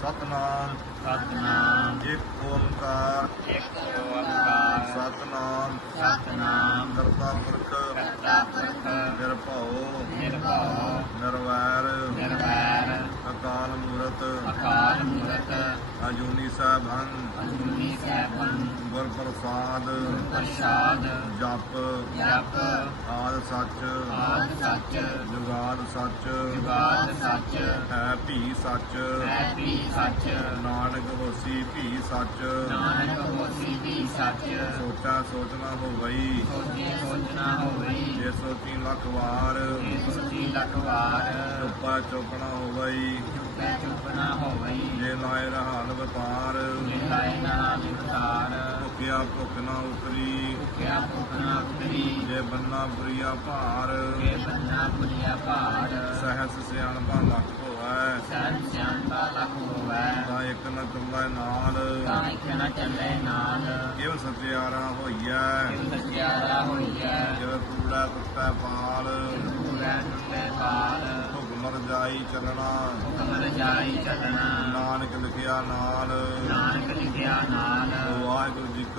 ਸਤਨਾਮ। ਸਤਨਾਮ। ਇੱਕ ਓੰਕਾਰ ਇੱਕ ਓੰਕਾਰ ਸਤਨਾਮ। ਸਤਨਾਮ। ਕਰਤਾ ਪੁਰਖ। ਕਰਤਾ ਪੁਰਖ। ਨਿਰਭਉ। ਨਿਰਭਉ। ਨਿਰਵੈਰ। ਨਿਰਵੈਰ। ਅਕਾਲ ਮੂਰਤ। ਅਕਾਲ ਮੂਰਤ। ਅਜੂਨੀ ਸਾਹਿਬੰ। ਅਜੂਨੀ ਸੈਭੰ ਗੁਰ ਪ੍ਰਸਾਦ ਪ੍ਰਸਾਦ ਜਪ ਜਪ ਆਦ ਸੱਚ ਆਦ ਸੱਚ ਜੁਗਾਦ ਸੱਚ ਜੁਗਾਦ ਸੱਚ ਹੈ ਭੀ ਸੱਚ ਹੈ ਵੀ ਸੱਚ ਨਾਨਕ ਹੋਸੀ ਭੀ ਸੱਚ ਨਾਨਕ ਹੋਸੀ ਵੀ ਸੱਚ ਸੋਚਾ ਸੋਚਣਾ ਹੋਵਈ ਸੋਚੇ ਸੋਚਣਾ ਹੋਵਈ ਜੇ ਸੋਚੀ ਲੱਖ ਵਾਰ ਜੇ ਸੋਚੀ ਲੱਖ ਵਾਰ ਚੁੱਪਾ ਚੁੱਕਣਾ ਹੋਵਈ ਚੁੱਪੇ ਚੁੱਪਣਾ ਹੋਵਈ ਜੇ ਲਾਏ ਰਹਾਲ ਵਪਾਰ ਜੇ ਲਾਇ ਨਾ ਭੁਖਿਆ ਭੁਖ ਨਾ ਉਤਰੀ। ਕਿਆ ਭੁਖਣਾ ਉਤਰੀ। ਜੇ ਬੰਨਾ ਬੁਰੀਆ ਭਾਰ ਜੇ ਬੰਨਾ ਪੁਲਿਆ ਪਹਾੜ ਸਹਸ ਸਿਆਣਪਾ ਲੱਖ ਹੋਵੈ। ਸਨ ਸਿਆਣਪਾ ਲੱਖ ਹੋਵੈ। ਤਾਂ ਇੱਕ ਨ ਤੁਮੈ ਨਾਲ। ਤਾਂ ਇੱਕ ਨਾ ਚੱਲੇ ਨਾਲ। ਕਿਵ ਸਤਿਆਰਾ ਹੋਈਐ? ਕਿਵ ਸਤਿਆਰਾ ਹੋਈਐ? ਜਿਵ ਕੂੜਾ ਕੁੱਤਾ ਪਾਲ। ਪੂਰਾ ਟੁੱਟੇ ਬਾਲ ਹੁਕਮ ਰਜਾਈ ਚੱਲਣਾ। ਹੁਕਮ ਰਜਾਈ ਚੱਲਣਾ। ਨਾਨਕ ਲਿਖਿਆ ਨਾਲ। ਨਾਨਕ ਲਿਖਿਆ ਨਾਲ। ਵਾਹਿਗੁਰੂ ਜੀ